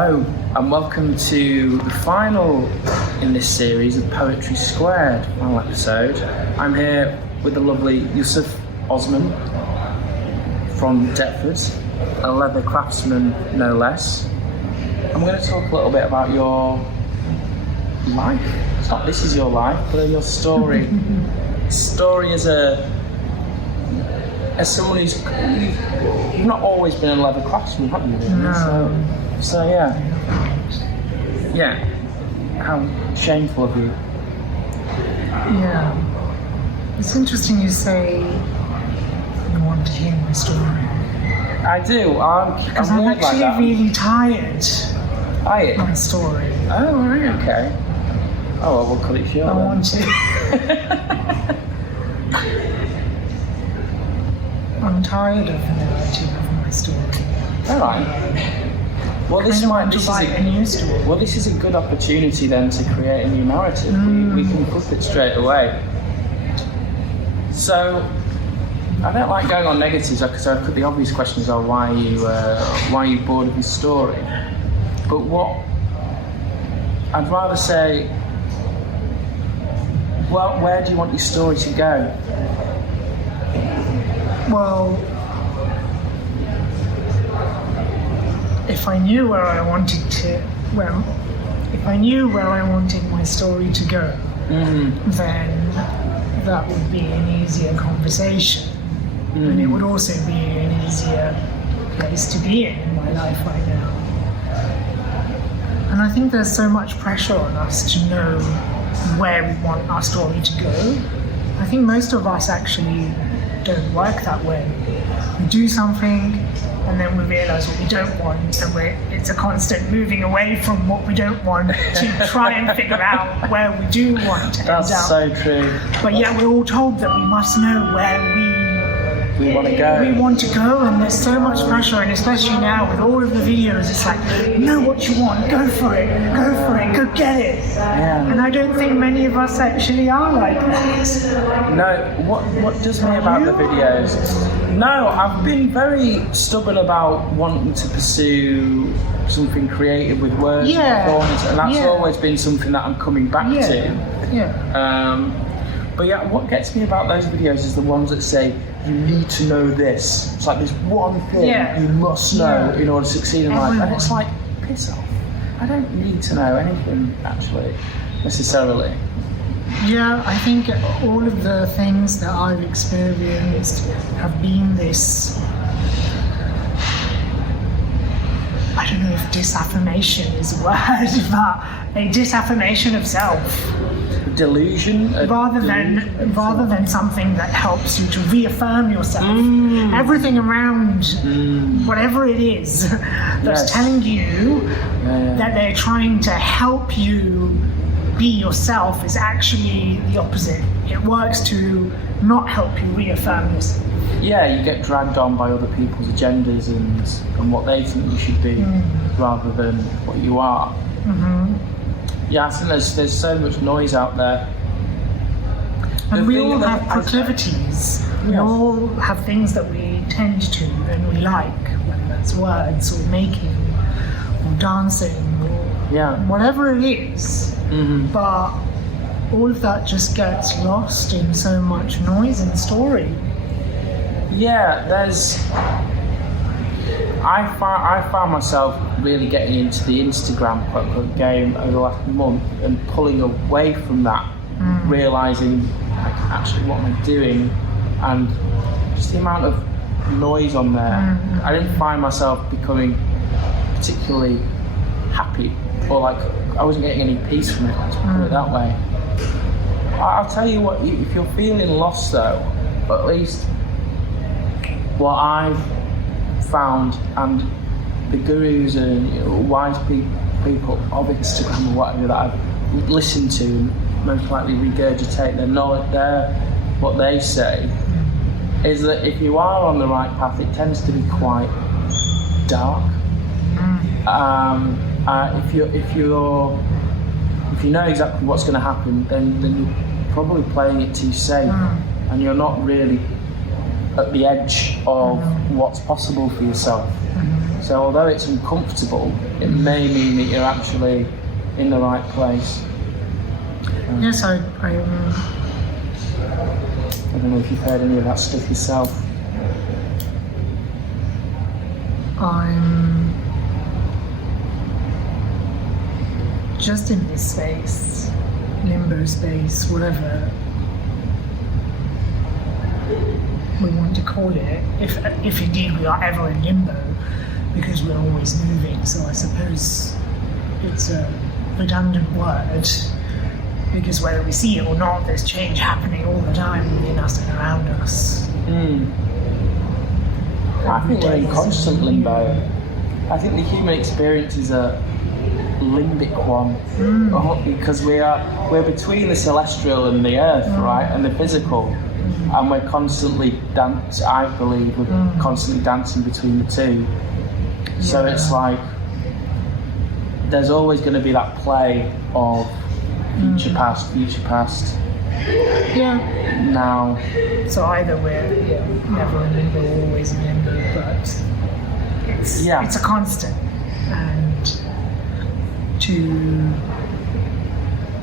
Hello and welcome to the final in this series of Poetry Squared, final episode. I'm here with the lovely Yusuf Osman from Deptford, a leather craftsman no less. I'm going to talk a little bit about your life. It's not this is your life, but your story. Story as someone who's you've not always been a leather craftsman, have you? Really? No. So yeah. How shameful of you. Yeah. It's interesting you say you want to hear my story. I do. Because I'm actually really tired Are you? of my story. Oh, right, okay. Oh, well, we'll cut it short. I then. want to. I'm tired of the narrative of my story. All right. Well, this is a good opportunity then to create a new narrative. We can flip it straight away. So, I don't like going on negatives because the obvious questions are why are you bored of your story? But what I'd rather say, well, where do you want your story to go? Well, if I knew where I wanted my story to go, then that would be an easier conversation, and it would also be an easier place to be in my life right now. And I think there's so much pressure on us to know where we want our story to go. I think most of us actually don't work that way. We do something and then we realise what we don't want, and it's a constant moving away from what we don't want to try and figure out where we do want to end up. That's so true. But yet we're all told that we must know where we want to go. We want to go, and there's so much pressure, and especially now with all of the videos, it's like, know what you want, go for it, go get it. Yeah. And I don't think many of us actually are like that. No, what does me about the videos? No, I've been very stubborn about wanting to pursue something creative with words and performance, and that's always been something that I'm coming back to. But yeah, what gets me about those videos is the ones that say, you need to know this. It's like this one thing you must know in order to succeed in life. And it's like, piss off. I don't need to know anything, actually, necessarily. Yeah, I think all of the things that I've experienced have been this, I don't know if disaffirmation is a word, but a disaffirmation of self. Delusion? Rather than something that helps you to reaffirm yourself. Everything around whatever it is that's telling you that they're trying to help you be yourself is actually the opposite. It works to not help you reaffirm yourself. Yeah, you get dragged on by other people's agendas and what they think you should be rather than what you are. Yeah, I think there's so much noise out there. And we all have proclivities. We all have things that we tend to and we like, whether that's words or making or dancing or whatever it is. But all of that just gets lost in so much noise and story. Yeah, I found myself really getting into the Instagram quote-unquote game over the last month and pulling away from that, realising like actually what am I doing, and just the amount of noise on there. I didn't find myself becoming particularly happy, or like I wasn't getting any peace from it, let's put it that way. I'll tell you what, if you're feeling lost though, at least what I've found, and the gurus and wise people of Instagram or whatever that I've listened to and most likely regurgitate their knowledge, what they say, is that if you are on the right path, it tends to be quite dark. If you know exactly what's going to happen, then you're probably playing it too safe, and you're not really at the edge of what's possible for yourself. So although it's uncomfortable, it may mean that you're actually in the right place. Yes, I don't know if you've heard any of that stuff yourself. I'm just in this space, limbo space, whatever we want to call it, if indeed we are ever in limbo, because we're always moving, so I suppose it's a redundant word, because whether we see it or not, there's change happening all the time within us and around us. I think we're in constant limbo. I think the human experience is a limbic one, because we're between the celestial and the earth, right, and the physical, and we're constantly I believe we're constantly dancing between the two. So it's like there's always going to be that play of future past. Yeah. Now. So either we're never in limbo, always in limbo, but it's a constant. And to,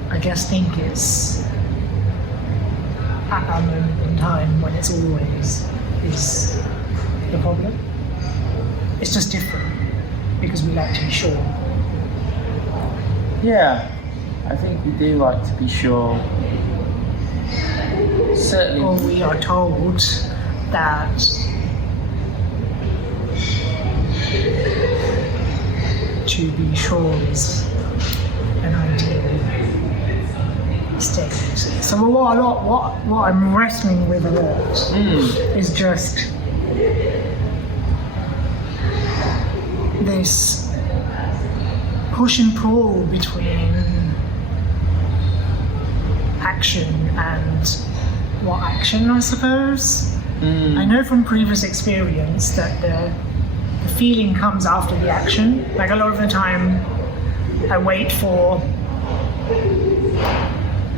I guess, think it's at that moment in time when it's always is the problem. It's just different because we like to be sure. Yeah, I think we do like to be sure. Certainly. Or we are told that to be sure is an ideal state. So what I'm wrestling with a lot is just this push and pull between action and what action, I suppose. I know from previous experience that the feeling comes after the action. Like a lot of the time I wait for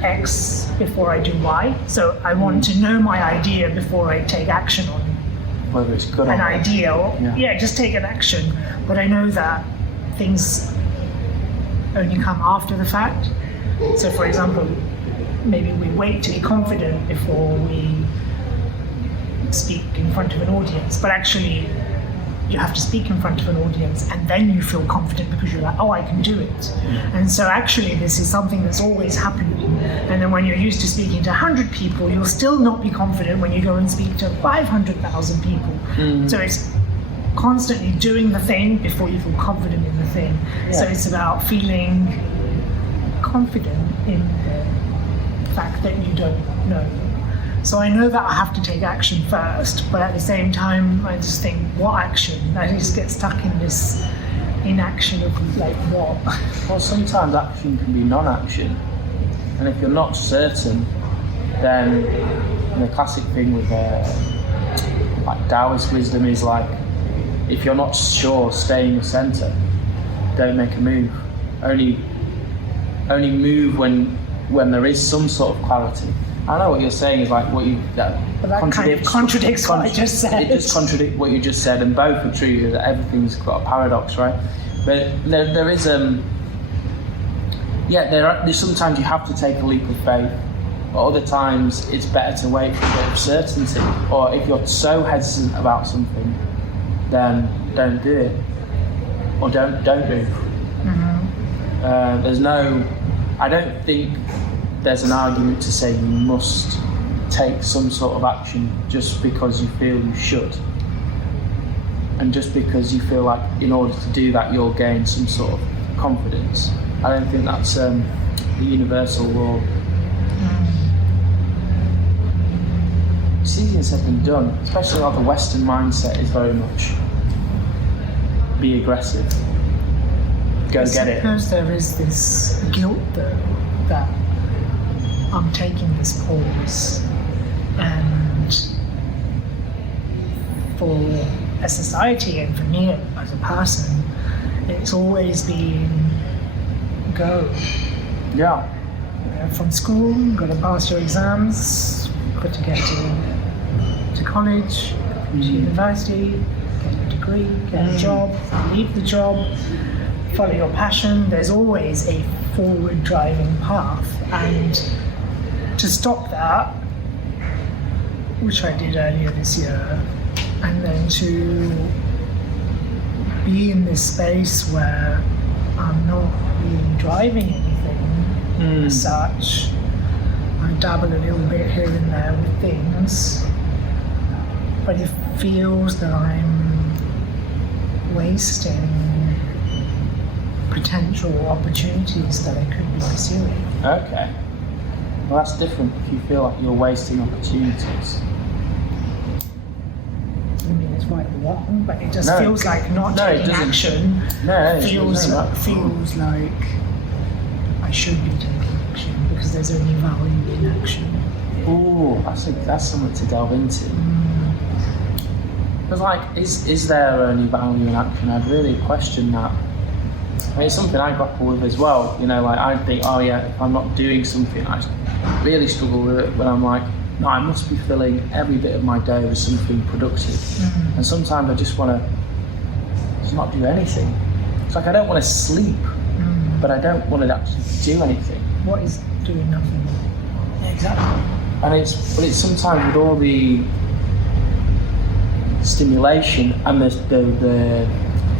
X before I do Y. So I want to know my idea before I take action on whether it's good an or idea, or just take an action. But I know that things only come after the fact. So for example, maybe we wait to be confident before we speak in front of an audience, but actually you have to speak in front of an audience and then you feel confident because you're like, oh, I can do it. And so actually this is something that's always happening. And then when you're used to speaking to 100 people, you'll still not be confident when you go and speak to 500,000 people. So it's constantly doing the thing before you feel confident in the thing. So it's about feeling confident in the fact that you don't know. So I know that I have to take action first, but at the same time, I just think, what action? I just get stuck in this inaction of like, what? Well, sometimes action can be non-action, and if you're not certain, then the classic thing with like Taoist wisdom is like, if you're not sure, stay in your center. Don't make a move. Only move when there is some sort of clarity. I know what you're saying is like what you but that contradicts what I just said. It does contradict what you just said, and both are true. That everything's got a paradox, right? But there is there's sometimes you have to take a leap of faith, but other times it's better to wait for a bit of certainty. Or if you're so hesitant about something, then don't do it, or don't move. I don't think there's an argument to say you must take some sort of action just because you feel you should, and just because you feel like in order to do that you'll gain some sort of confidence. I don't think that's the universal law. It's easier said than done, especially how the Western mindset is very much be aggressive, go get it. I suppose there is this guilt though, that I'm taking this pause, and for a society and for me as a person, it's always been go. Yeah. From school, got to pass your exams, got to get to college, to university, get a degree. degree, get a job, leave the job, follow your passion. There's always a forward driving path, and to stop that, which I did earlier this year, and then to be in this space where I'm not really driving anything as such. I dabble a little bit here and there with things, but it feels that I'm wasting potential opportunities that I could be pursuing. Okay. Well, that's different if you feel like you're wasting opportunities. I mean, it's right or wrong, but it just No, feels like not no, it taking doesn't. action. Feels like like I should be taking action because there's only value in action. ooh, that's something to delve into. Because like, is there only value in action? I'd really question that. I mean, it's something I grapple with as well. You know, like I think, oh yeah, if I'm not doing something, I really struggle with it when I'm like, no, I must be filling every bit of my day with something productive. And sometimes I just want to just not do anything. It's like I don't want to sleep, but I don't want to actually do anything. What is doing nothing? Yeah, exactly. And it's sometimes with all the stimulation and the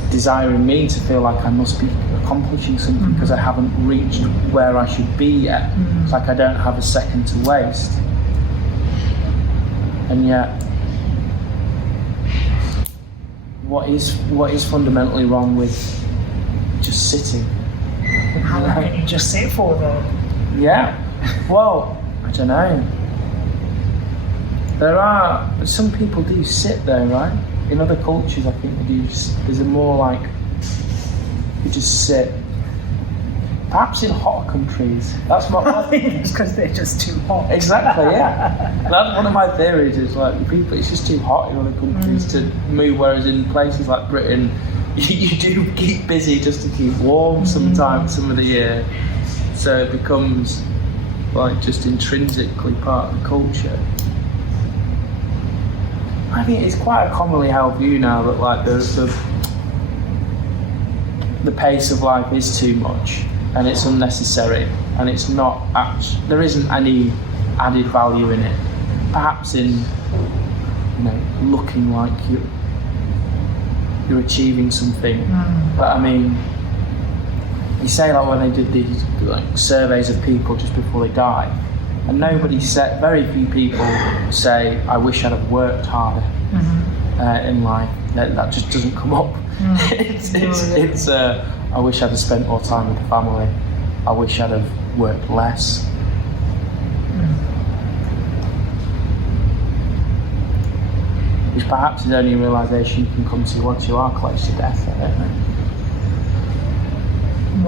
desire in me to feel like I must be accomplishing something because I haven't reached where I should be yet. It's like I don't have a second to waste. And yet, what is fundamentally wrong with just sitting? How long can you just sit for though? Yeah. Well, I don't know. Some people do sit there, right? In other cultures, I think they do. There's a more like you just sit. Perhaps in hotter countries. That's I think it's because they're just too hot. Exactly, yeah. That's one of my theories. Is like people, it's just too hot in other countries to move. Whereas in places like Britain, you do keep busy just to keep warm sometimes, some of the year. So it becomes like just intrinsically part of the culture. I think it's quite a commonly held view now that like the pace of life is too much and it's unnecessary and it's not actually, there isn't any added value in it. Perhaps in looking like you're achieving something, but I mean, you say like when they did these like surveys of people just before they die, and very few people say, I wish I'd have worked harder in life. That just doesn't come up. It's I wish I'd have spent more time with the family. I wish I'd have worked less. Which perhaps is only a realisation you can come to once you are close to death, I don't know.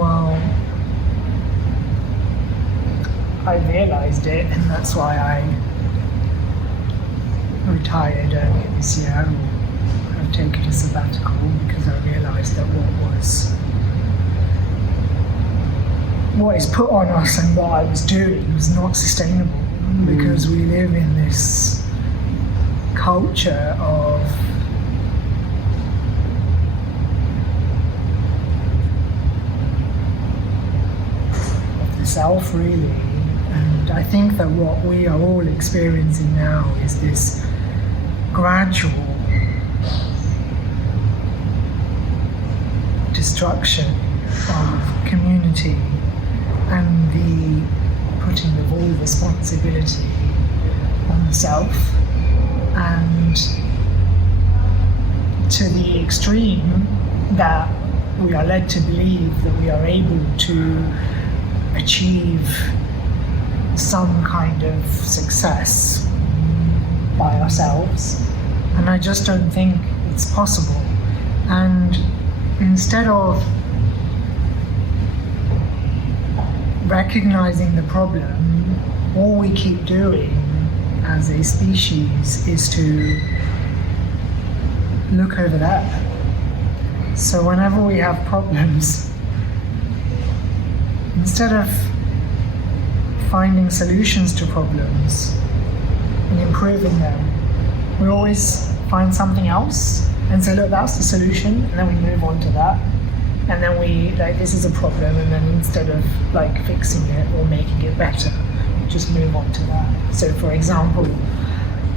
Well, I realised it, and that's why I retired earlier this year. I've taken a sabbatical because I realised that what is put on us and what I was doing was not sustainable because we live in this culture of the self, really. And I think that what we are all experiencing now is this gradual destruction of community and the putting of all responsibility on the self, and to the extreme that we are led to believe that we are able to achieve some kind of success by ourselves, and I just don't think it's possible. And instead of recognizing the problem, all we keep doing as a species is to look over there. So whenever we have problems, instead of finding solutions to problems and improving them, we always find something else and say, look, that's the solution, and then we move on to that. And then we, like, this is a problem, and then instead of like fixing it or making it better, we just move on to that. So for example,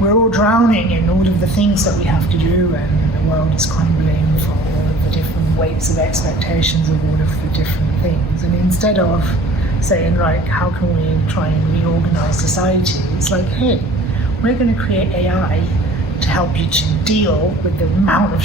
we're all drowning in all of the things that we have to do, and the world is crumbling from all of the different weights of expectations of all of the different things. And instead of saying, like, how can we try and reorganize society, it's like, hey, we're going to create AI to help you to deal with the amount of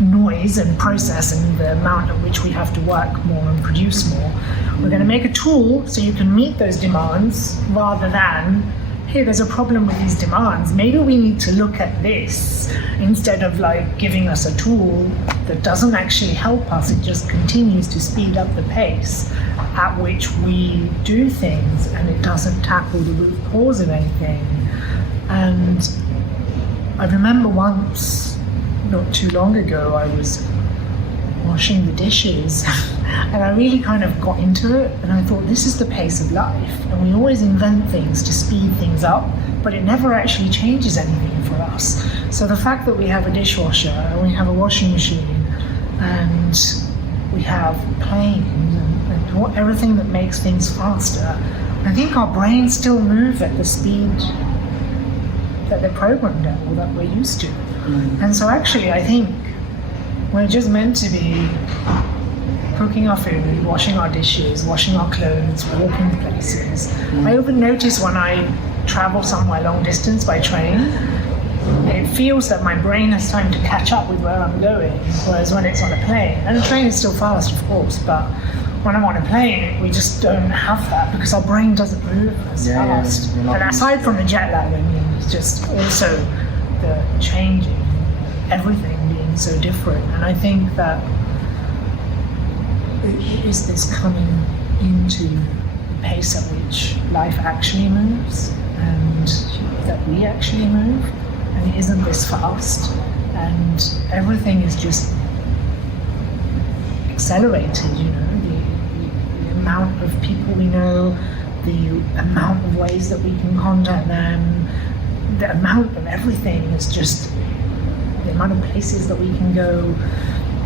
noise and process and the amount at which we have to work more and produce more. We're going to make a tool so you can meet those demands, rather than, hey, there's a problem with these demands, maybe we need to look at this, instead of like giving us a tool that doesn't actually help us. It just continues to speed up the pace at which we do things, and it doesn't tackle the root cause of anything. And I remember once, not too long ago, I was washing the dishes and I really kind of got into it, and I thought, this is the pace of life, and we always invent things to speed things up, but it never actually changes anything for us. So the fact that we have a dishwasher and we have a washing machine and we have planes and everything that makes things faster, I think our brains still move at the speed that they're programmed at, or that we're used to. And so actually I think we're just meant to be cooking our food, washing our dishes, washing our clothes, walking places. I even notice when I travel somewhere long distance by train, it feels that my brain has time to catch up with where I'm going, whereas when it's on a plane, and the train is still fast, of course, but when I'm on a plane, we just don't have that because our brain doesn't move as fast. And aside from the jet lag, I mean, it's just also the changing, everything being so different. And I think that it is this coming into the pace at which life actually moves, and that we actually move, and it isn't this fast, and everything is just accelerated, you know, the amount of people we know, the amount of ways that we can contact them, the amount of everything is just, the amount of places that we can go,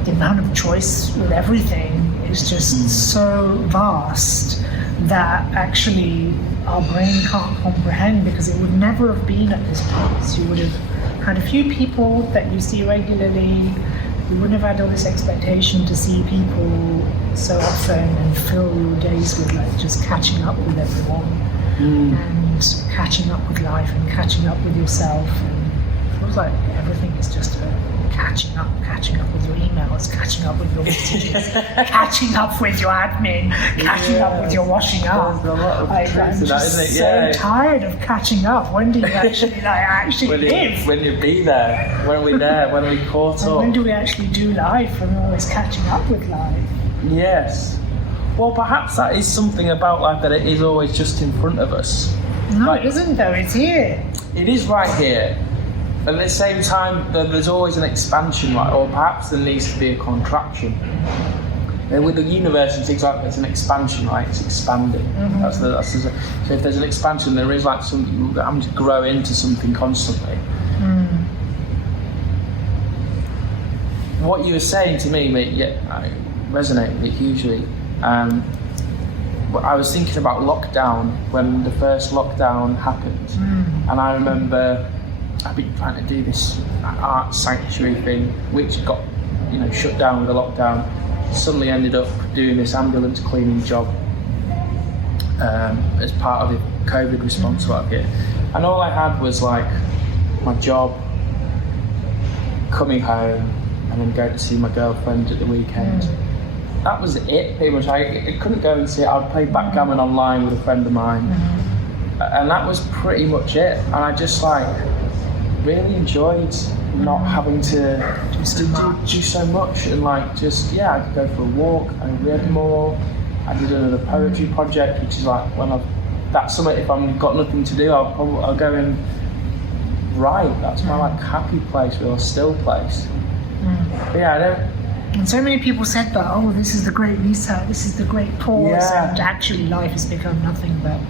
the amount of choice with everything is just so vast that actually our brain can't comprehend, because it would never have been at this pace. You would have had a few people that you see regularly. You wouldn't have had all this expectation to see people so often and fill your days with like just catching up with everyone and catching up with life and catching up with yourself. And it feels like everything is just catching up with your emails, catching up with your messages, catching up with your admin, catching up with your washing up. I'm just so tired of catching up. When do you actually live? When you be there, when we're there, when we caught up. When do we actually do life? When we're always catching up with life. Yes. Well, perhaps that is something about life, that it is always just in front of us. No, it isn't though. It's here. It is right here. But at the same time, there's always an expansion, right? Or perhaps there needs to be a contraction. And with the universe and things like that, there's an expansion, right? It's expanding. So if there's an expansion, there is like something that I'm to grow into something constantly. What you were saying to me, resonated with me hugely. I was thinking about lockdown, when the first lockdown happened, and I remember I've been trying to do this art sanctuary thing, which got shut down with the lockdown. Suddenly ended up doing this ambulance cleaning job as part of the COVID response to it. And all I had was like my job, coming home, and then going to see my girlfriend at the weekend. That was it, pretty much. I couldn't go and see it. I'd play backgammon online with a friend of mine, and that was pretty much it. And I just really enjoyed not having to do so much, and I could go for a walk. I read more. I did another poetry project, which is that summer, if I've got nothing to do, I'll go and write. That's my happy place, or still place. But yeah, I don't. And so many people said that, this is the great reset, this is the great pause, and actually life has become nothing but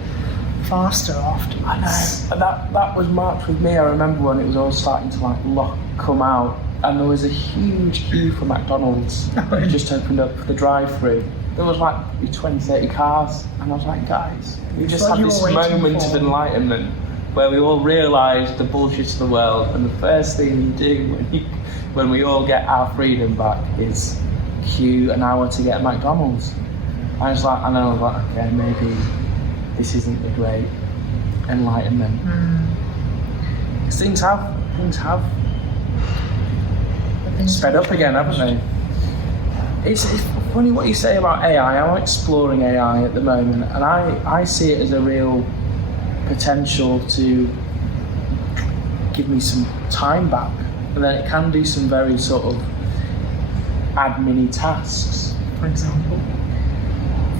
faster afterwards. I know. That was March with me. I remember when it was all starting to come out, and there was a huge queue for McDonald's. It just opened up the drive-through. There was like 20, 30 cars, and I was like, guys, we just had this moment of enlightenment where we all realised the bullshit of the world, and the first thing you do when we all get our freedom back is queue an hour to get a McDonald's. I was like, okay, maybe this isn't a great enlightenment. Because things have sped up again, haven't they? It's funny what you say about AI. I'm exploring AI at the moment, and I see it as a real potential to give me some time back, and then it can do some very sort of admin-y tasks. For example,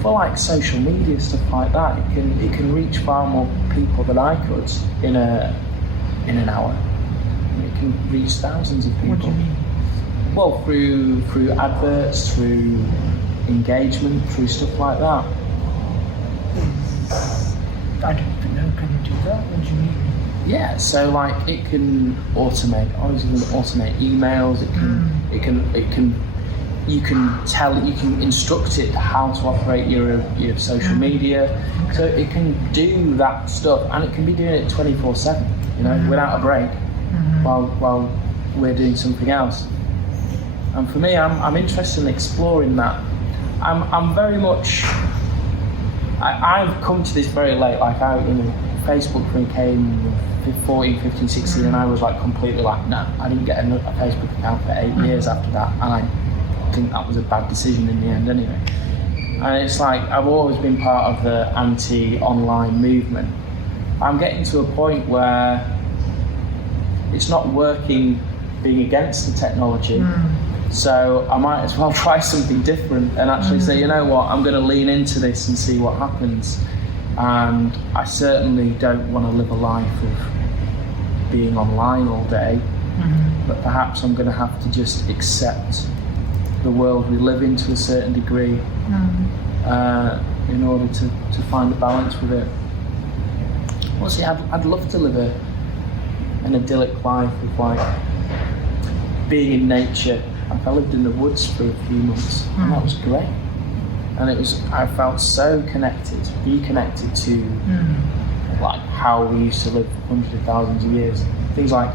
for like social media, stuff like that, it can reach far more people than I could in an hour. It can reach thousands of people. What do you mean? Well, through adverts, through engagement, through stuff like that. I don't even know. Can you do that? What do you mean? Yeah, so like it can automate. Obviously, it can automate emails. You can instruct it how to operate your social media. So it can do that stuff, and it can be doing it 24/7. Without a break, while we're doing something else. And for me, I'm interested in exploring that. I'm very much. I've come to this very late. Like Facebook for me came 14, 15, 16, and I was like completely like, no, I didn't get a Facebook account for 8 years after that, and I think that was a bad decision in the end anyway. And it's like I've always been part of the anti-online movement. I'm getting to a point where it's not working being against the technology. So I might as well try something different and actually say, you know what, I'm going to lean into this and see what happens. And I certainly don't want to live a life of being online all day, but perhaps I'm going to have to just accept the world we live in to a certain degree in order to find a balance with it. Well, see, I'd love to live an idyllic life of like being in nature. Like I lived in the woods for a few months, and that was great. And I felt so reconnected to like how we used to live hundreds of thousands of years. Things like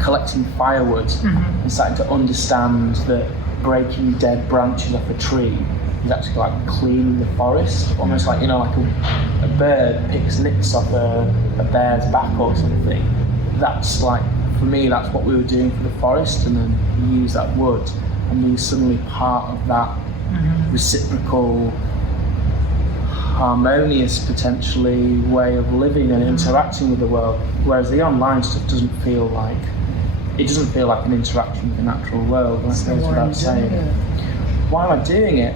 collecting firewood and starting to understand that breaking dead branches off a tree is actually like cleaning the forest, almost like like a bird picks nicks off a bear's back or something. That's like, for me, that's what we were doing for the forest, and then we use that wood, and we suddenly part of that reciprocal, harmonious, potentially, way of living and interacting with the world. Whereas the online stuff doesn't feel like an interaction with the natural world. That goes without saying. Why am I doing it?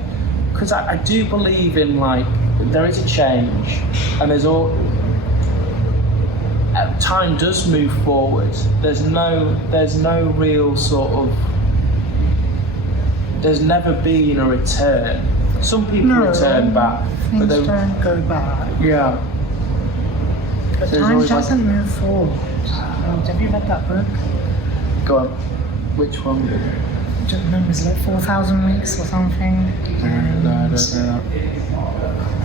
Because I do believe in like there is a change, and time does move forward. There's no real sort of. There's never been a return. Some people return back, but they don't go back. Yeah. But time doesn't move forward. Have you read that book? Go on. Which one? I don't remember. It's like 4,000 Weeks or something. No, I don't know that.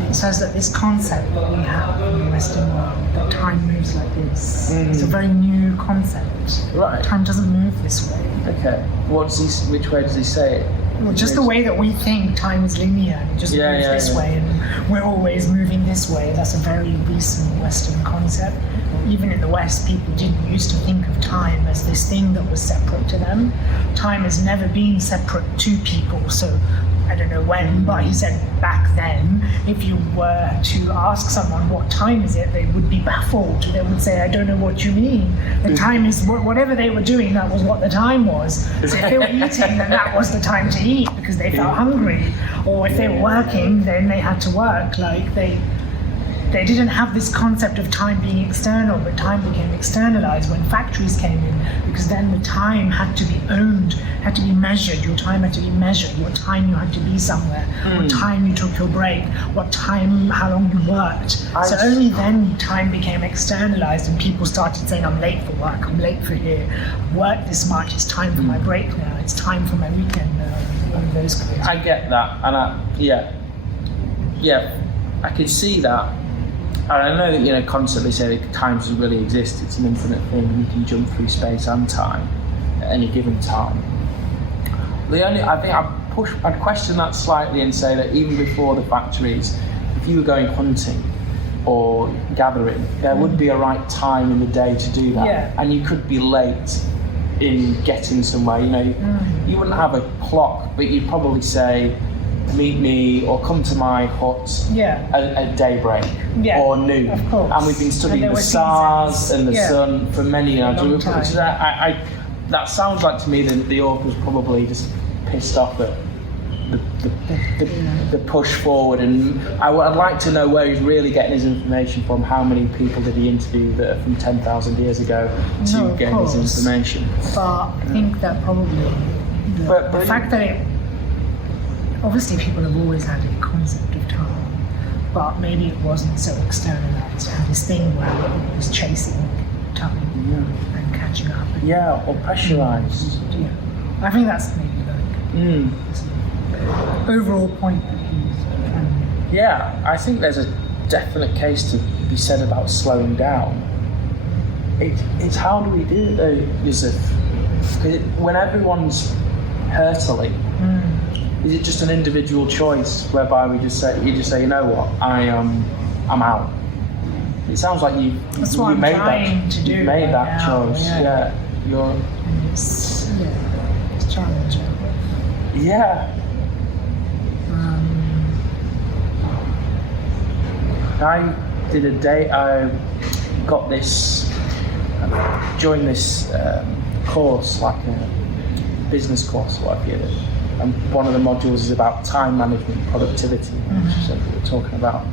It says that this concept that we have in the Western world, that time moves like this, it's a very new concept. Right. Time doesn't move this way. Okay. Which way does he say it? Well, just the way that we think time is linear, it just moves this way, and we're always moving this way. That's a very recent Western concept. Even in the West, people didn't used to think of time as this thing that was separate to them. Time has never been separate to people, so I don't know when, but he said back then, if you were to ask someone what time is it, they would be baffled. They would say, I don't know what you mean. The time is whatever they were doing, that was what the time was. So if they were eating, then that was the time to eat because they felt hungry. Or if they were working, then they had to work. they didn't have this concept of time being external, but time became externalized when factories came in, because then the time had to be owned, had to be measured. Your time had to be measured. What time you had to be somewhere, what time you took your break, what time, how long you worked. So only then time became externalized, and people started saying, I'm late for work, I'm late for here, I've worked this much, it's time for my break now, it's time for my weekend now, and those kinds of things. I get that, and I could see that. And I know that, constantly say that time doesn't really exist, it's an infinite thing, you can jump through space and time at any given time. I think I'd question that slightly and say that even before the factories, if you were going hunting or gathering, there would be a right time in the day to do that. Yeah. And you could be late in getting somewhere, you wouldn't have a clock, but you'd probably say, meet me or come to my hut at daybreak or noon. Of course. And we've been studying the stars seasons. and the sun for many years. That sounds like to me that the author's probably just pissed off at the push forward, and I'd like to know where he's really getting his information from. How many people did he interview that are from 10,000 years ago to get his information? But I think that probably the fact that obviously people have always had a concept of time, but maybe it wasn't so externalized. It had this thing where it was chasing time and catching up. Or pressurized. I think that's maybe like overall point that he's I think there's a definite case to be said about slowing down. It's how do we do it though, Yusuf? When everyone's hurtling, is it just an individual choice whereby you just say, you know what, I'm out? It sounds like you made that choice. It's challenging. I did a day. I got this. Joined this course, like a business course, and one of the modules is about time management, productivity, which is what we're talking about.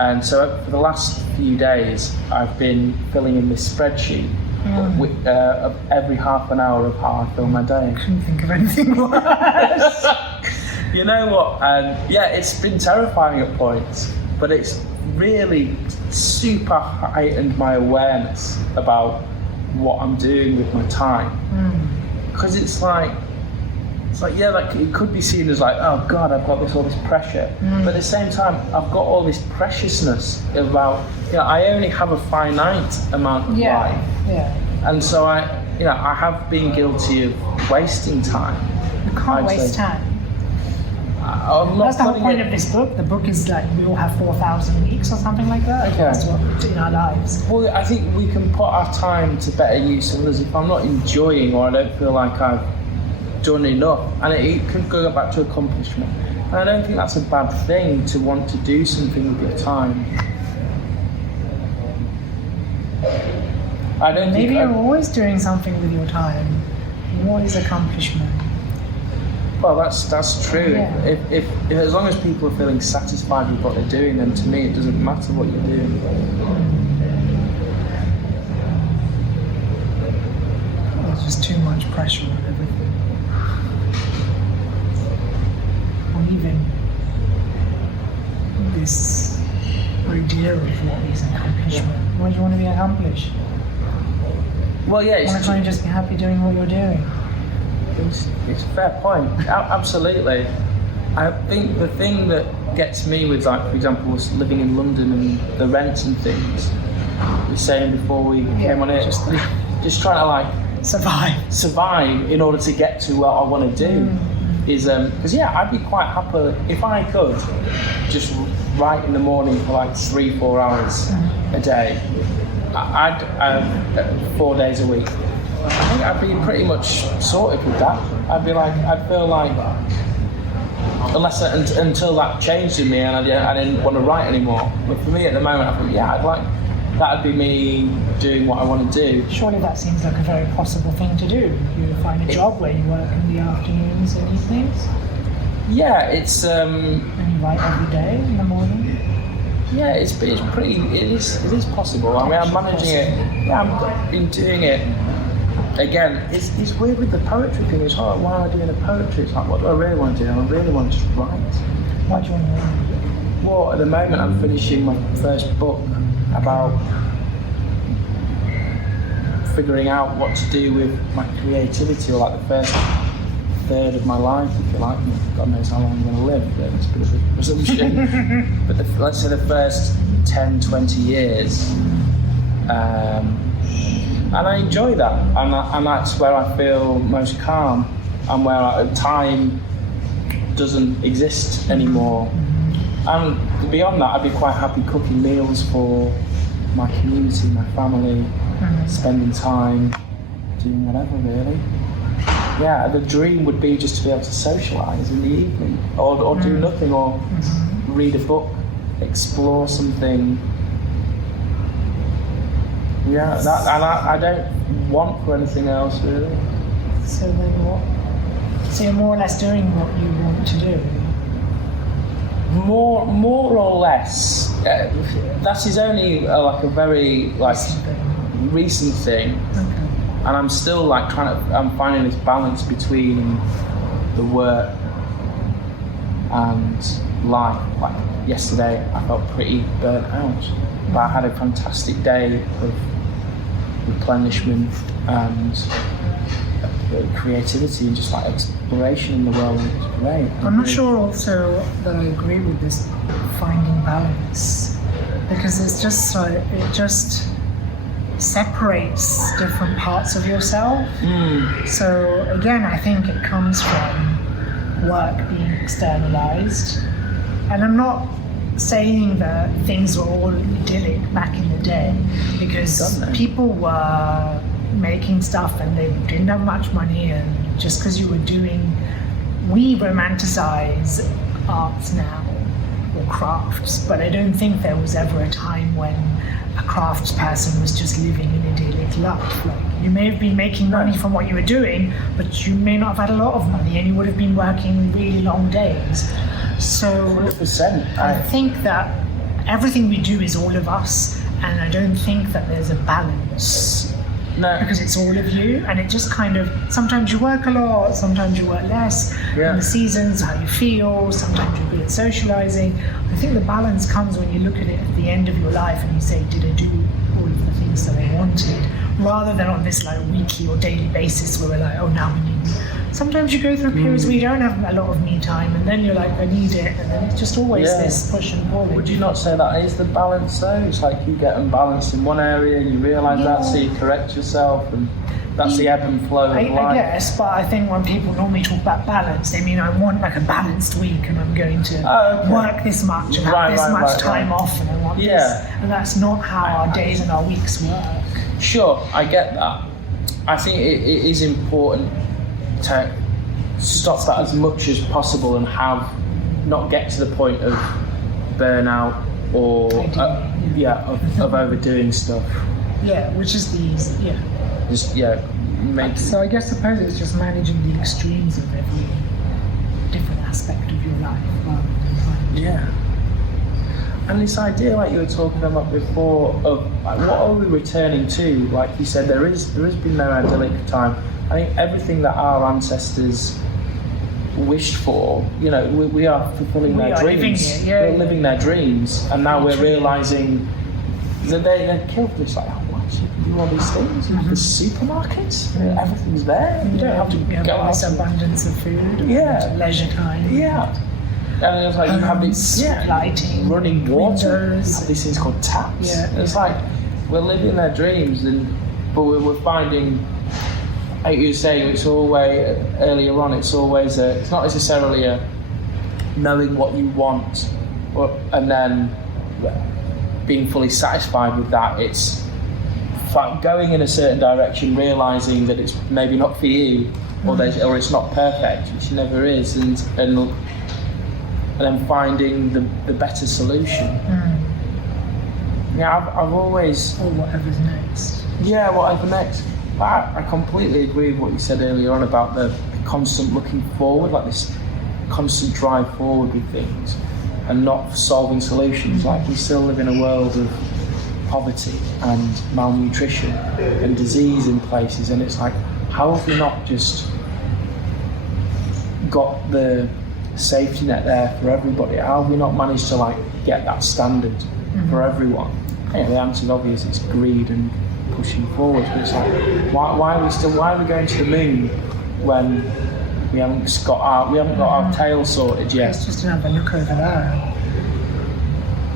And so for the last few days, I've been filling in this spreadsheet of every half an hour of how I fill my day. I couldn't think of anything worse. You know what? And it's been terrifying at points, but it's really super heightened my awareness about what I'm doing with my time. Because it's like it could be seen as like, oh God, I've got all this pressure. But at the same time, I've got all this preciousness about, I only have a finite amount of life. And so I have been guilty of wasting time. You can't waste time. That's the whole point of this book. The book is like, we all have 4,000 weeks or something like that. Okay. That's what in our lives. Well, I think we can put our time to better use, and if I'm not enjoying or I don't feel like I've done enough, and it could go back to accomplishment. And I don't think that's a bad thing to want to do something with your time. Maybe you're always doing something with your time. What is accomplishment? Well, that's true. If as long as people are feeling satisfied with what they're doing, then to me it doesn't matter what you're doing. There's just too much pressure on everything. Or even this idea of what is accomplishment. What do you want to be accomplished? Well, you want to just be happy doing what you're doing. It's a fair point. Absolutely. I think the thing that gets me with, like, for example, was living in London and the rents and things. We were saying before we came on it, just trying to like survive in order to get to what I want to do. Is because I'd be quite happy if I could just write in the morning for like 3-4 hours a day. I'd 4 days a week. I think I'd be pretty much sorted with that. I'd feel like, until that changed in me and I didn't want to write anymore. But for me at the moment, I thought, that'd be me doing what I want to do. Surely that seems like a very possible thing to do. You find a job where you work in the afternoons and evenings. Yeah, it's. And you write every day in the morning. Yeah, it's pretty. It is possible. I mean, I'm managing it. Yeah, I've been doing it. Again, it's weird with the poetry thing. It's like, why am I doing the poetry? It's like, what do I really want to do? I really want to just write. What do you want to do? Well, at the moment, I'm finishing my first book about figuring out what to do with my creativity, or like the first third of my life, if you like. God knows how long I'm going to live. That's a bit of a presumption. But let's say the first 10, 20 years. And I enjoy that. And that's where I feel most calm, and where time doesn't exist anymore. And beyond that, I'd be quite happy cooking meals for my community, my family, spending time doing whatever, really. Yeah, the dream would be just to be able to socialise in the evening, or do nothing, or read a book, explore something. Yeah, and I don't want for anything else, really. So then what? So you're more or less doing what you want to do? More or less. That is only like a very recent thing. Okay. And I'm still I'm finding this balance between the work and life. Like yesterday, I felt pretty burnt out, but I had a fantastic day of replenishment and creativity and just like exploration in the world. It was great. I'm not sure also that I agree with this finding balance, because it's just like, it just separates different parts of yourself. So again, I think it comes from work being externalized, and I'm not saying that things were all idyllic back in the day, because people were making stuff and they didn't have much money, and just because you were doing, we romanticize arts now, or crafts, but I don't think there was ever a time when a crafts person was just living an idyllic life. Like, you may have been making money from what you were doing, but you may not have had a lot of money, and you would have been working really long days. So 100%. I think that everything we do is all of us, and I don't think that there's a balance. No. Because it's all of you, and it just kind of, sometimes you work a lot, sometimes you work less. Yeah. In the seasons, how you feel, sometimes you're good at socializing. I think the balance comes when you look at it at the end of your life and you say, did I do all of the things that I wanted? Rather than on this like weekly or daily basis where we're like, oh, now we need me. Sometimes you go through periods where you don't have a lot of me time, and then you're like, I need it, and then it's just always this push and pull. Would you not say that is the balance though? It's like you get unbalanced in one area and you realise that, so you correct yourself, and that's the ebb and flow of life. I guess, but I think when people normally talk about balance, they mean I want like a balanced week, and I'm going to work this much and have this much time off, and I want this. And that's not how our days and our weeks work. Sure, I get that. I think it is important to stop that as much as possible and not get to the point of burnout or of overdoing stuff. Yeah, which is the easy, So I suppose it's just managing the extremes of every different aspect of your life. And this idea, like you were talking about before, of like, what are we returning to? Like you said, there has been no idyllic time. I think everything that our ancestors wished for, we are fulfilling their dreams. We're living their dreams, and now we're realising that they're killed this. Like, why do you do all these things? You have the supermarkets, everything's there. You don't have to go out. This abundance of food, and leisure time. And it's like you have this lighting, running water. Windows. You have these things called taps. It's like we're living their dreams, but we're finding. Like you were saying, it's always earlier on. It's always it's not necessarily a knowing what you want, and then being fully satisfied with that. It's like going in a certain direction, realizing that it's maybe not for you, or it's not perfect, which never is, and then finding the better solution. I've always. Or whatever's next. Yeah, whatever next. I completely agree with what you said earlier on about the constant looking forward, like this constant drive forward with things. and not solving solutions. Like, we still live in a world of poverty and malnutrition and disease in places, and it's like, how have we not just got the safety net there for everybody? How have we not managed to like get that standard for everyone? Yeah, the answer's obvious, it's greed and pushing forward, but it's like, why are we going to the moon when we haven't got our tail sorted yet? It's just another look over there.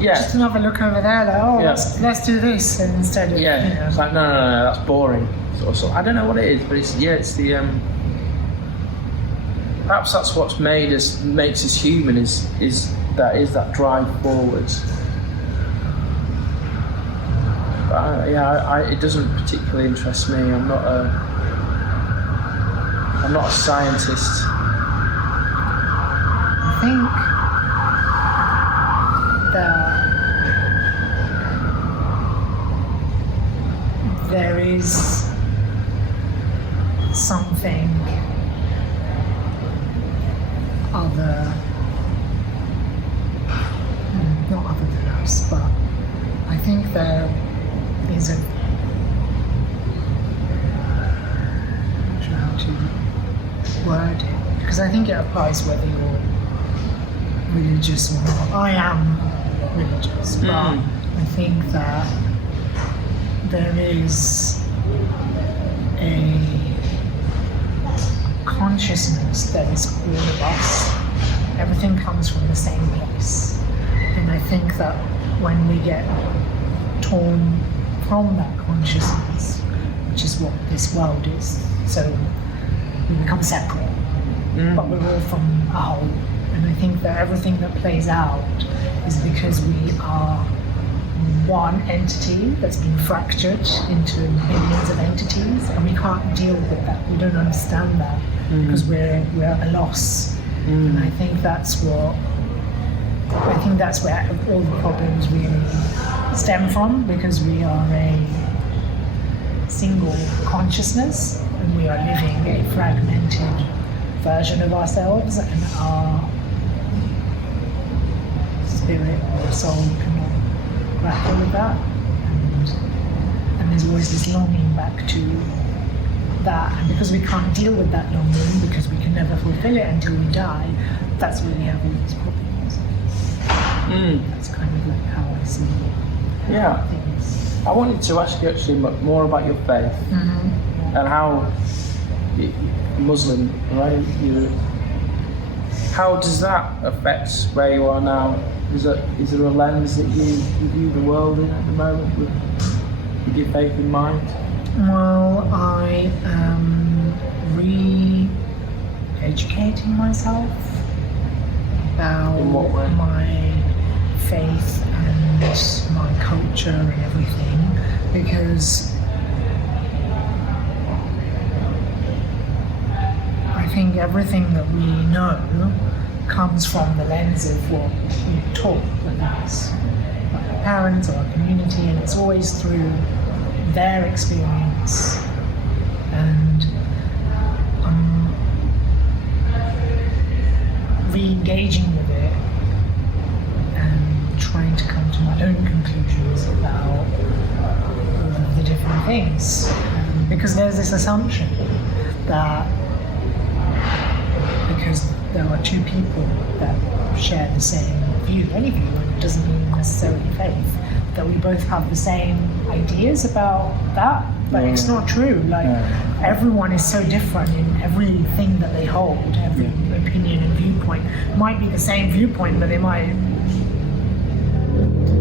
Yeah. Just another look over there, like, oh, Yeah. let's do this, and instead of, Yeah, you know. it's like, no, that's boring. So I don't know what it is, but it's the perhaps that's what's makes us human is that drive forwards. But it doesn't particularly interest me. I'm not a scientist. I think that there is something not other than us, but I think there is I'm not sure how to word it, because I think it applies whether you're religious or not. I am religious, but I think that there is a consciousness that is all of us. Everything comes from the same place. And I think that when we get torn from that consciousness, which is what this world is, so we become separate, but we're all from a whole. And I think that everything that plays out is because we are one entity that's been fractured into millions of entities, and we can't deal with that. We don't understand that because we're at a loss. And I think that's where all the problems really stem from, because we are a single consciousness and we are living a fragmented version of ourselves, and our spirit or soul cannot grapple with that, and there's always this longing back to that, and because we can't deal with that longing, because we can never fulfill it until we die, that's where we have all these problems. That's kind of like how I see things. I wanted to ask you actually more about your faith and how Muslim, right? How does that affect where you are now? Is there a lens that you view the world in at the moment with your faith in mind? Well, I am re-educating myself about In what way? my faith and my culture and everything, because I think everything that we know comes from the lens of what we're taught, whether it's by our parents or our community, and it's always through their experience. And I'm re-engaging with it and trying to come to my own conclusions about all of the different things. Because there's this assumption that because there are two people that share the same view, any view, and it doesn't mean necessarily faith, that we both have the same ideas about that, but it's not true. Like, everyone is so different in everything that they hold. Every opinion and viewpoint might be the same viewpoint, but they might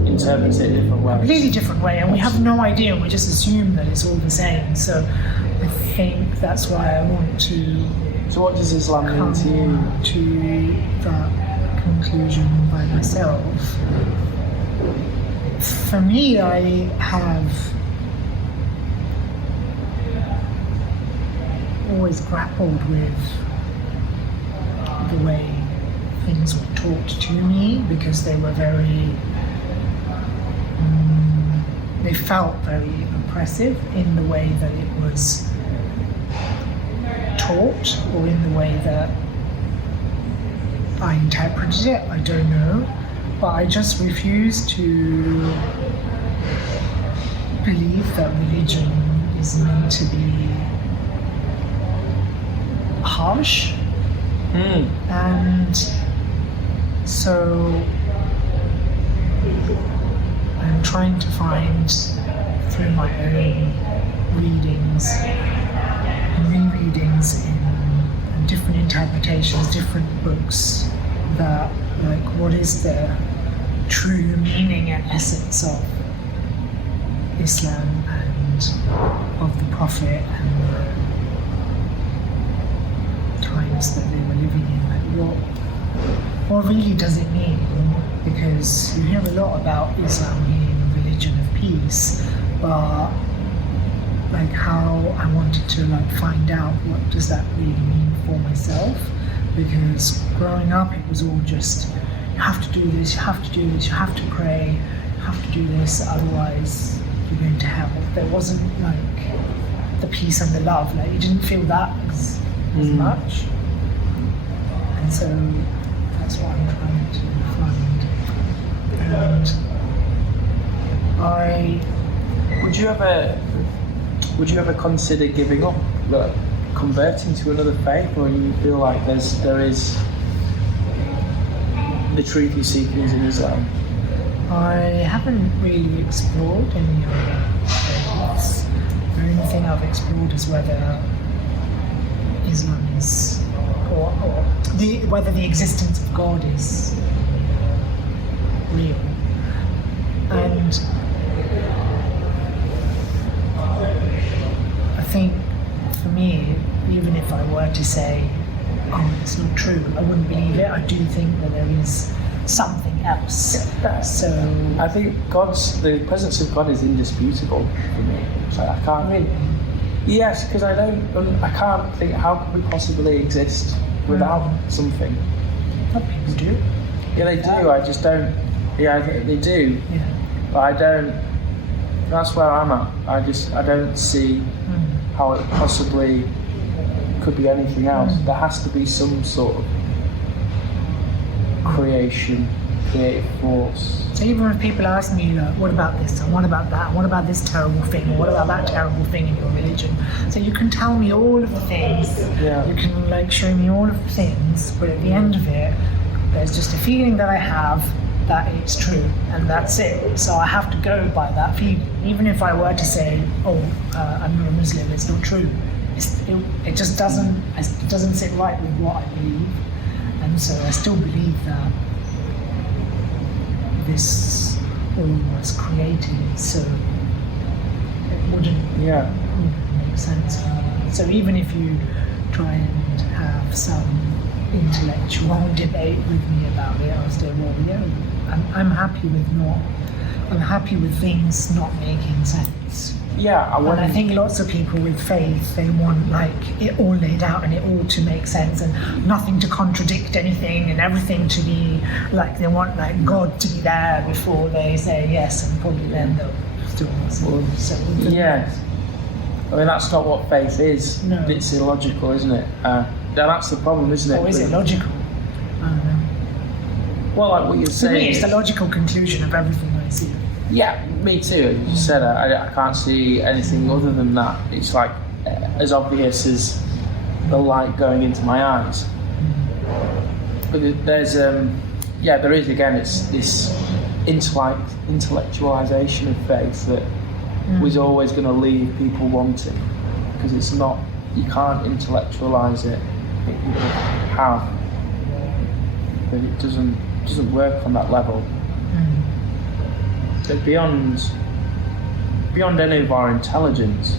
Interpret it different ways. completely different way, and we have no idea. We just assume that it's all the same. So I think that's why I want to So what does Islam mean to you? to that conclusion by myself. For me, I have always grappled with the way things were taught to me, because they were they felt very oppressive in the way that it was taught, or in the way that I interpreted it. I don't know. But I just refuse to believe that religion is meant to be harsh. And so I'm trying to find, through my own readings and rereadings and different interpretations, different books, that like what is the true meaning and essence of Islam and of the Prophet and the times that they were living in. Like what really does it mean? Because you hear a lot about Islam being a religion of peace, but like how I wanted to like find out what does that really mean for myself, because growing up it was all just you have to do this, you have to do this, you have to pray, you have to do this, otherwise you're going to hell. There wasn't like the peace and the love, like you didn't feel that as much. And so that's what I'm trying to find. And would you ever consider giving up, like, converting to another faith, or you feel like there is the truth you're seeking is in Islam? I haven't really explored any other faiths. The only thing I've explored is whether Islam is, or whether the existence of God is real. And I think for me, even if I were to say, oh, it's not true, I wouldn't believe it. I do think that there is something else. So I think the presence of God is indisputable for me. So I can't really. Yes, because I can't think how could we possibly exist without something. Some people do. Yeah, they do. I just don't. Yeah, they do. Yeah. But I don't. That's where I'm at. I don't see how it possibly could be anything else. There has to be some sort of creative force. So even when people ask me, what about this, and what about that, and what about this terrible thing, or what about that terrible thing in your religion? So you can tell me all of the things, you can like show me all of the things, but at the end of it, there's just a feeling that I have that it's true, and that's it. So I have to go by that feeling. Even if I were to say, I'm not a Muslim, it's not true. It just doesn't sit right with what I believe. And so I still believe that this all was created, so it wouldn't make sense for me. So even if you try and have some intellectual debate with me about it, I'll say, well, yeah, I'm happy with things not making sense. Yeah, and I think lots of people with faith, they want like it all laid out and it all to make sense and nothing to contradict anything and everything to be like, they want like God to be there before they say yes, and probably then they'll still say so. Yes. I mean, that's not what faith is. No. It's illogical, isn't it? That's the problem, isn't it? Or is it logical? I don't know. Well, like what you're saying. To me, it's the logical conclusion of everything I see. Yeah, me too. As you said, I can't see anything other than that. It's like as obvious as the light going into my eyes. But there's, there is again. It's this intellectualization of faith that was always going to leave people wanting, because it's not. You can't intellectualize it. People have, but it doesn't work on that level. So beyond any of our intelligence.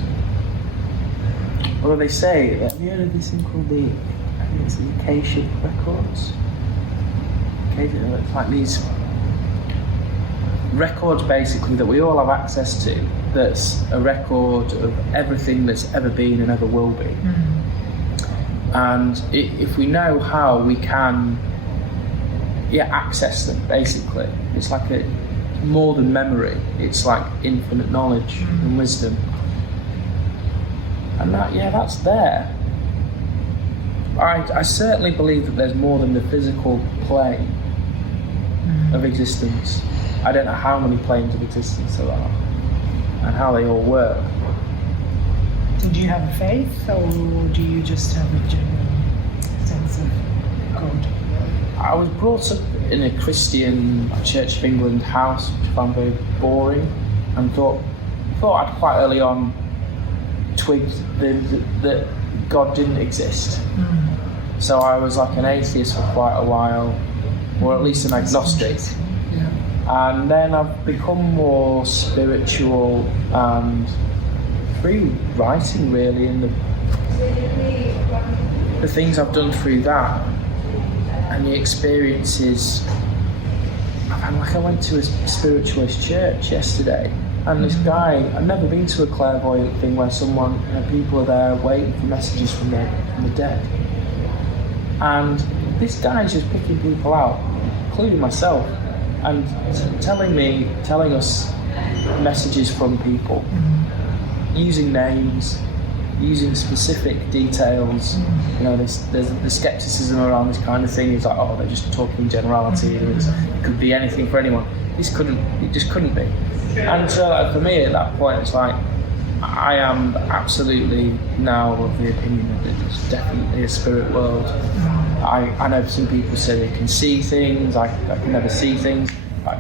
Although they say, have you heard of this thing called the Akashic records? It's like these records basically that we all have access to, that's a record of everything that's ever been and ever will be. And if we know how, we can access them basically. It's like more than memory, it's like infinite knowledge and wisdom. And that's there. I certainly believe that there's more than the physical plane. of existence. I don't know how many planes of existence there are and how they all work. Did you have a faith, or do you just have a genuine sense of God? I was brought up in a Christian Church of England house, which I found very boring, and thought I'd quite early on twigged that God didn't exist. So I was like an atheist for quite a while, or at least an agnostic. Yeah. And then I've become more spiritual and through writing, really, and the things I've done through that and the experiences. I went to a spiritualist church yesterday, and this guy, I've never been to a clairvoyant thing where people are there waiting for messages from the dead. And this guy's just picking people out, including myself, and telling us messages from people, using names, using specific details. There's the skepticism around this kind of thing is like, oh, they're just talking generality. It could be anything for anyone. It just couldn't be. And so for me at that point, it's like, I am absolutely now of the opinion that it's definitely a spirit world. I know some people say they can see things, I can never see things, but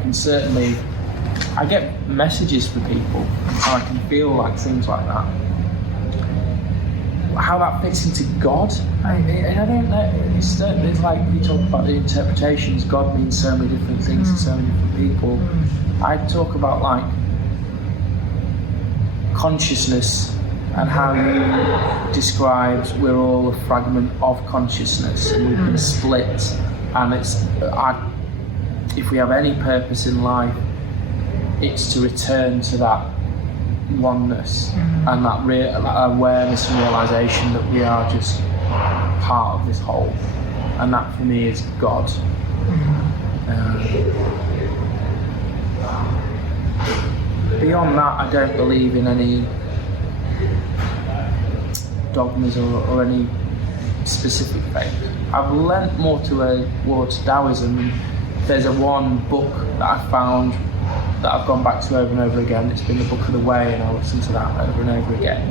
I get messages for people, and I can feel like things like that. How that fits into God, I don't know. It's like you talk about the interpretations. God means so many different things to so many different people. I talk about like consciousness and how you described we're all a fragment of consciousness and we've been split, and if we have any purpose in life, it's to return to that oneness and that awareness and realization that we are just part of this whole, and that for me is God. Beyond that, I don't believe in any dogmas or any specific faith. I've lent more towards Taoism, and there's one book that I found that I've gone back to over and over again. It's been the Book of the Way, and I listen to that over and over again.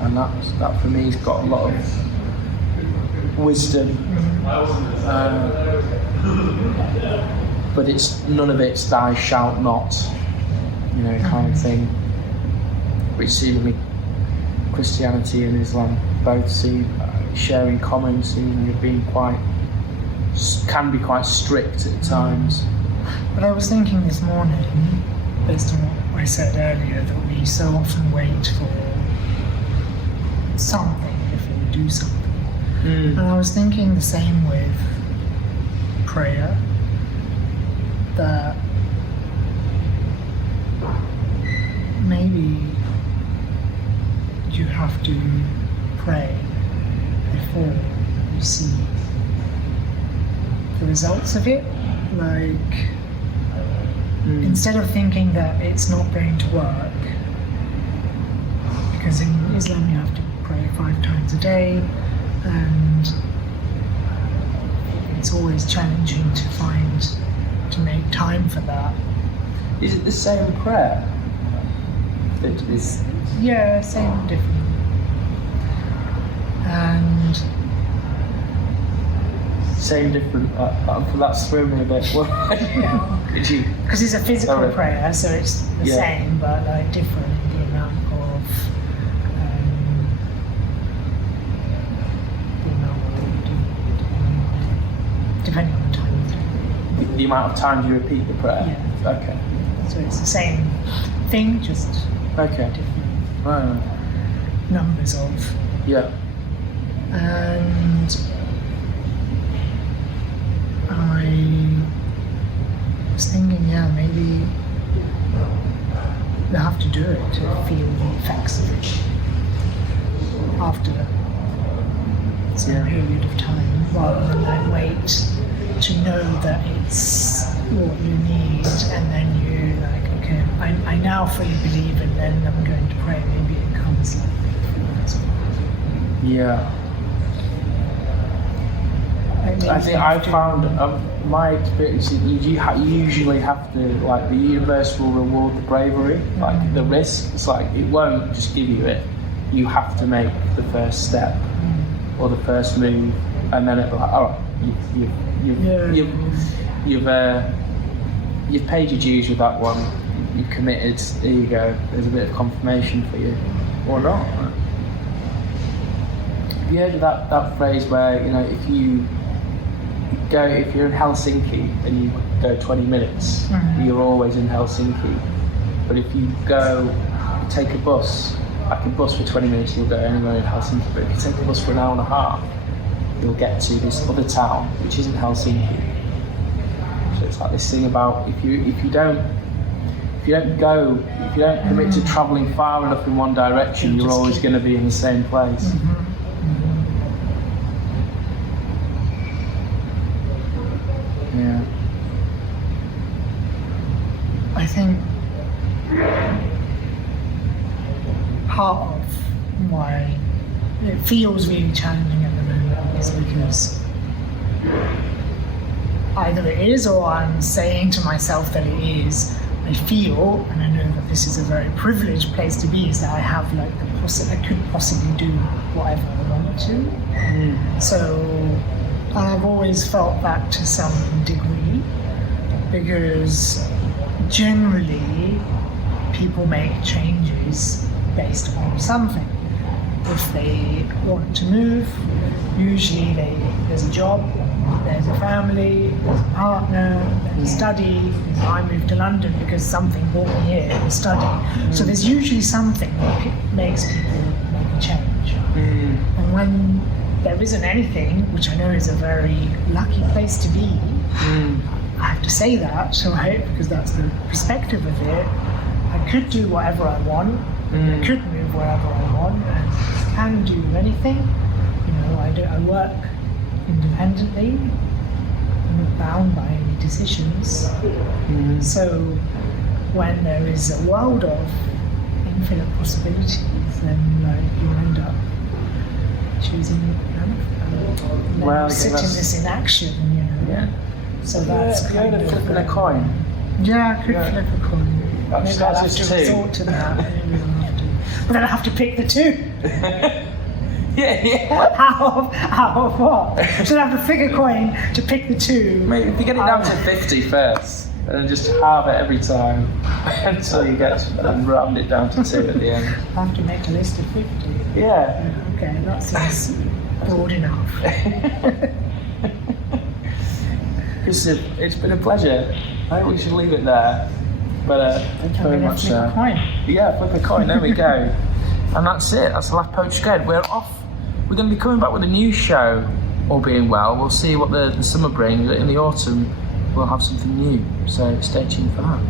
And that for me has got a lot of wisdom, but none of it's "thou shalt not," kind of thing, which seemingly Christianity and Islam both share in common, seemingly can be quite strict at times. But I was thinking this morning, based on what I said earlier, that we so often wait for something before we do something. And I was thinking the same with prayer, that maybe you have to pray before you see the results of it. Like, instead of thinking that it's not going to work, because in Islam you have to pray 5 times a day, and it's always challenging to make time for that. Is it the same prayer? Yeah, same, different. And same, different. That's thrown me a bit. Could you? Because it's a physical prayer, so it's the same, but like different in the amount of that you do, depending on the time. The amount of times you repeat the prayer. Yeah. Okay. So it's the same thing, just different numbers of. Yeah. And I was thinking, maybe you have to do it to feel the effects of it after some period of time, rather than like wait to know that it's what you need, and then you like, okay, I now fully believe, and then I'm going to pray. Maybe it comes like that. Yeah. I think I found my experience is you usually have to, like, the universe will reward the bravery, like the risk. It's like it won't just give you it. You have to make the first step or the first move, and then it'll be like, all right, you've paid your dues with that one. You've committed. There you go. There's a bit of confirmation for you, or not. Have you heard of that phrase where, you know, if you're in Helsinki and you go 20 minutes, you're always in Helsinki. But if you take a bus, like a bus for 20 minutes, you'll go anywhere in Helsinki. But if you take a bus for an hour and a half, you'll get to this other town, which isn't Helsinki. So it's like this thing about if you don't commit to travelling far enough in one direction, you're always going to be in the same place. Yeah. I think part of why it feels really challenging at the moment is because either it is, or I'm saying to myself that it is. I feel, and I know that this is a very privileged place to be, is that I have like I could possibly do whatever I want to. So, and I've always felt that to some degree, because generally people make changes based on something. If they want to move, usually there's a job, there's a family, there's a partner, there's a study. I moved to London because something brought me here, a study. So there's usually something that makes people make a change. And when there isn't anything, which I know is a very lucky place to be, I have to say that, so I hope, because that's the perspective of it. I could do whatever I want, I could move wherever I want, and can do anything. You know, I work independently. I'm not bound by any decisions. So when there is a world of infinite possibilities, then you end up choosing none of them. Well, sit in this inaction, you know. Yeah. So that's kind of flipping a coin. Yeah, I could flip a coin. Maybe I'll have to two. resort to that. Maybe I'll have to. But then I have to pick the two. Yeah. Out of what? Should I have to pick a coin to pick the two? Maybe if you get it down to 50 first, and then just halve it every time until you get and round it down to 2 at the end. I have to make a list of 50. Yeah. Okay, that seems broad enough. Yusuf, it's been a pleasure. I think we should leave it there. But thank you very much. Flip a coin. Yeah, flip a coin. There we go. And that's it. That's the last Poach Scared. We're off. We're going to be coming back with a new show, all being well. We'll see what the summer brings. In the autumn, we'll have something new. So stay tuned for that.